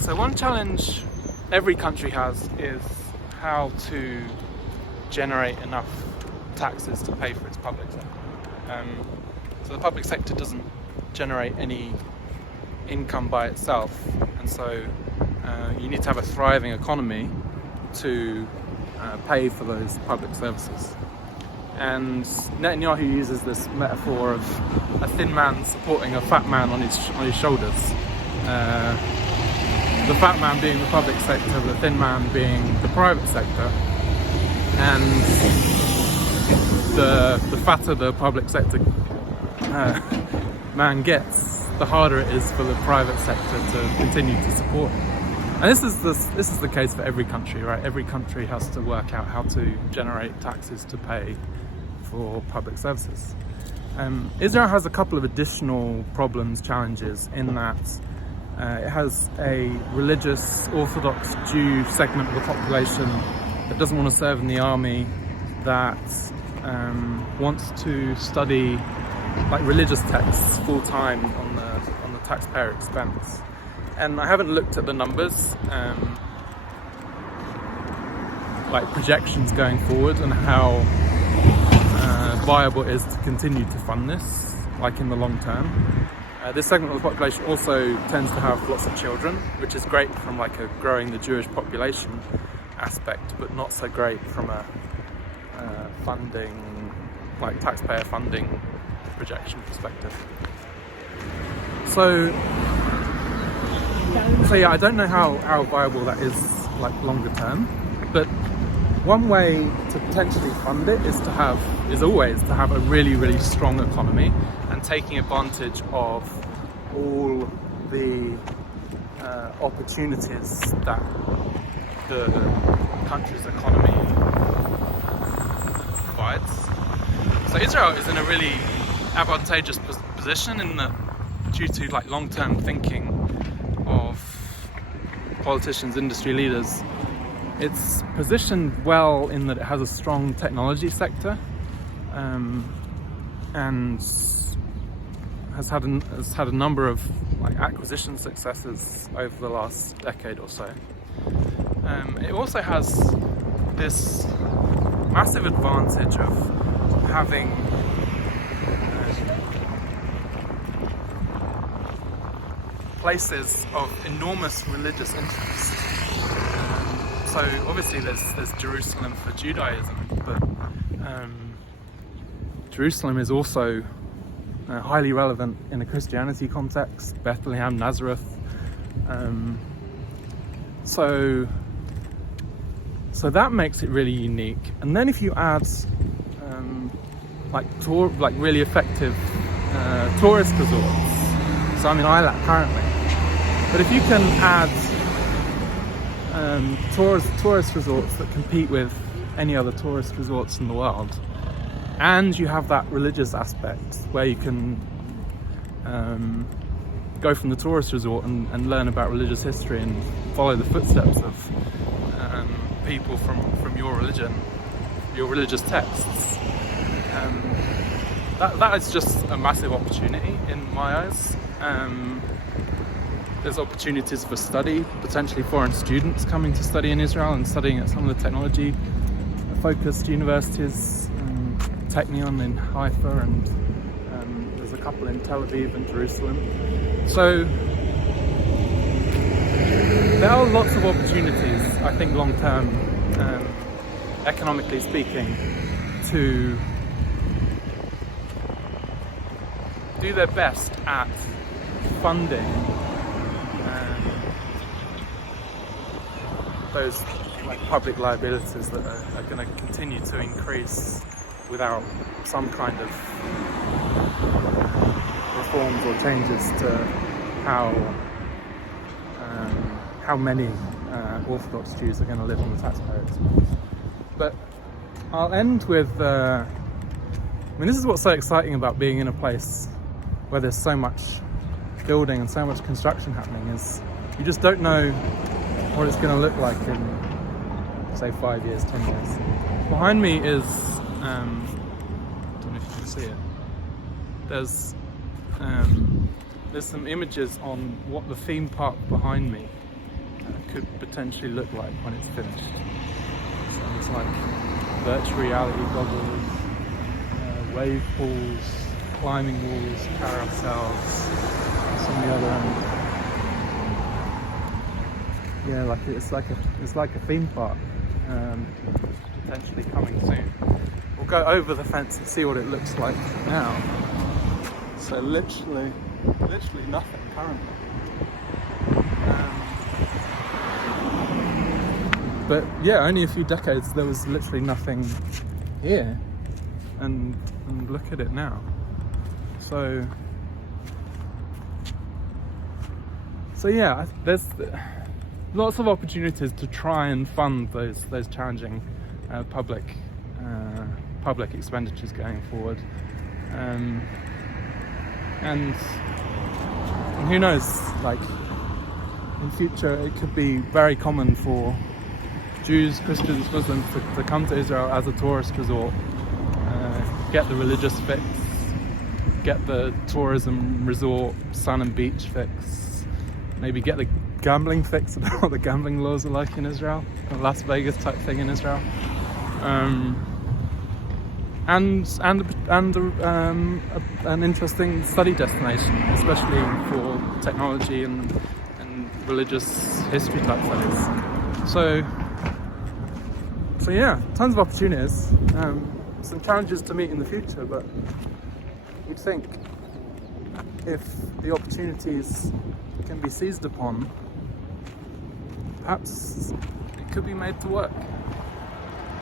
So one challenge every country has is how to generate enough taxes to pay for its public sector. So the public sector doesn't generate any income by itself, and so you need to have a thriving economy to pay for those public services. And Netanyahu uses this metaphor of a thin man supporting a fat man on his shoulders. The fat man being the public sector, the thin man being the private sector. And the fatter the public sector man gets, the harder it is for the private sector to continue to support him. And this is the case for every country, right? Every country has to work out how to generate taxes to pay for public services. Israel has a couple of additional problems, challenges, in that it has a religious Orthodox Jew segment of the population that doesn't want to serve in the army, that wants to study like religious texts full time on the taxpayer expense. And I haven't looked at the numbers, like projections going forward, and how viable it is to continue to fund this, like in the long term. This segment of the population also tends to have lots of children, which is great from like a growing the Jewish population aspect, but not so great from a funding, like taxpayer funding projection perspective. So yeah, I don't know how viable that is like longer term, but one way to potentially fund it is always to have a really strong economy, and taking advantage of all the opportunities that the country's economy provides. So Israel is in a really advantageous position in that, due to like long-term thinking of politicians, industry leaders, it's positioned well in that it has a strong technology sector, and has had a number of like acquisition successes over the last decade or so. It also has this massive advantage of having places of enormous religious interest. So obviously there's Jerusalem for Judaism, but Jerusalem is also highly relevant in a Christianity context, Bethlehem, Nazareth. So that makes it really unique. And then if you add like really effective tourist resorts, so I'm in Eilat currently, but if you can add tourist resorts that compete with any other tourist resorts in the world, and you have that religious aspect where you can go from the tourist resort and learn about religious history and follow the footsteps of people from your religion, your religious texts. That is just a massive opportunity in my eyes. There's opportunities for study, potentially foreign students coming to study in Israel and studying at some of the technology-focused universities, Technion in Haifa, and there's a couple in Tel Aviv and Jerusalem. So there are lots of opportunities, I think, long-term, economically speaking, to do their best at funding those like public liabilities that are going to continue to increase without some kind of reforms or changes to how many Orthodox Jews are going to live on the taxpayer expense. But I'll end with, this is what's so exciting about being in a place where there's so much building and so much construction happening, is you just don't know what it's going to look like in, say, 5 years, 10 years. Behind me is, I don't know if you can see it, there's some images on what the theme park behind me could potentially look like when it's finished. So it's like virtual reality goggles, wave pools, climbing walls, carousels. It's on the other end. Yeah, like it's like a theme park, potentially coming soon. We'll go over the fence and see what it looks like now. So literally nothing currently. But yeah, only a few decades there was literally nothing here, and look at it now. So yeah, there's lots of opportunities to try and fund those challenging public expenditures going forward, and who knows, like in future it could be very common for Jews, Christians, Muslims to come to Israel as a tourist resort, get the religious fix, get the tourism resort sun and beach fix, maybe get the gambling fix about what the gambling laws are like in Israel, a Las Vegas type thing in Israel, and an interesting study destination, especially for technology and religious history type studies. So yeah, tons of opportunities, some challenges to meet in the future, but you'd think if the opportunities can be seized upon, perhaps it could be made to work.